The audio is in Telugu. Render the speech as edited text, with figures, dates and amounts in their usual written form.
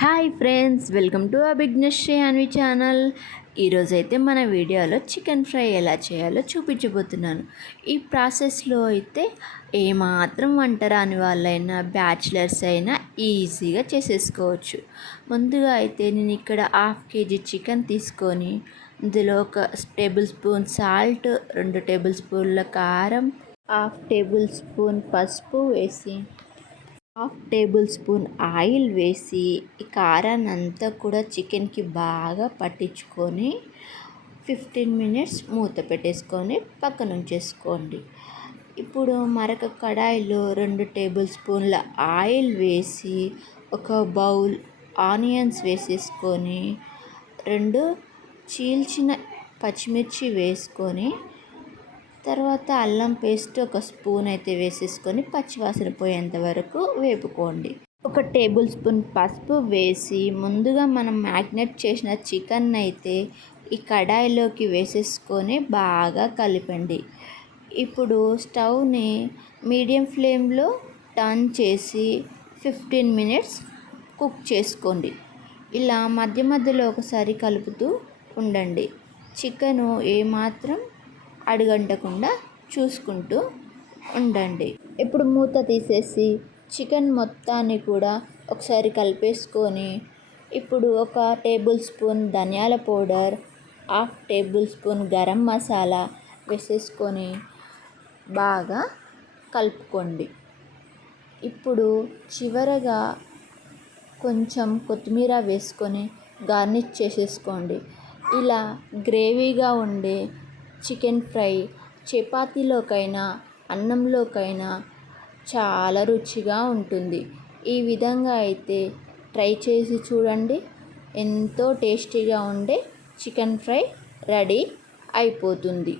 హాయ్ ఫ్రెండ్స్, వెల్కమ్ టు బిగ్నెస్ శ్రీ అన్వి ఛానల్. ఈరోజైతే మన వీడియోలో చికెన్ ఫ్రై ఎలా చేయాలో చూపించబోతున్నాను. ఈ ప్రాసెస్లో అయితే ఏమాత్రం వంట రాని వాళ్ళైనా బ్యాచిలర్స్ అయినా ఈజీగా చేసేసుకోవచ్చు. ముందుగా అయితే నేను ఇక్కడ 1/2 kg చికెన్ తీసుకొని ఇందులో 1 టేబుల్ స్పూన్ సాల్ట్, 2 టేబుల్ స్పూన్ల కారం, 1/2 టేబుల్ స్పూన్ పసుపు వేసి 1/2 టేబుల్ స్పూన్ ఆయిల్ వేసి ఈ కారాన్ని అంతా కూడా చికెన్కి బాగా పట్టించుకొని 15 మినిట్స్ మూత పెట్టేసుకొని పక్కన ఉంచేసుకోండి. ఇప్పుడు మరొక కడాయిలో 2 టేబుల్ స్పూన్ల ఆయిల్ వేసి ఒక బౌల్ ఆనియన్స్ వేసేసుకొని 2 చీల్చిన పచ్చిమిర్చి వేసుకొని తర్వాత అల్లం పేస్ట్ 1 స్పూన్ అయితే వేసేసుకొని పచ్చివాసన పోయేంత వరకు వేపుకోండి. 1 టేబుల్ స్పూన్ పసుపు వేసి ముందుగా మనం మ్యాగ్నేట్ చేసిన చికెన్ అయితే ఈ కడాయిలోకి వేసేసుకొని బాగా కలిపండి. ఇప్పుడు స్టవ్ని మీడియం ఫ్లేమ్లో టర్న్ చేసి 15 మినిట్స్ కుక్ చేసుకోండి. ఇలా మధ్య మధ్యలో ఒకసారి కలుపుతూ ఉండండి. చికెను ఏమాత్రం అడుగంటకుండా చూసుకుంటూ ఉండండి. ఇప్పుడు మూత తీసేసి చికెన్ మొత్తాన్ని కూడా ఒకసారి కలిపేసుకొని ఇప్పుడు 1 టేబుల్ స్పూన్ ధనియాల powder, 1/2 table spoon garam masala వేసేసుకొని బాగా కలుపుకోండి. ఇప్పుడు చివరగా కొంచెం కొత్తిమీర వేసుకొని గార్నిష్ చేసేసుకోండి. ఇలా గ్రేవీగా ఉండే చికెన్ ఫ్రై చపాతీలోకైనా అన్నంలోకైనా చాలా రుచిగా ఉంటుంది. ఈ విధంగా అయితే ట్రై చేసి చూడండి. ఎంతో టేస్టీగా ఉండే చికెన్ ఫ్రై రెడీ అయిపోతుంది.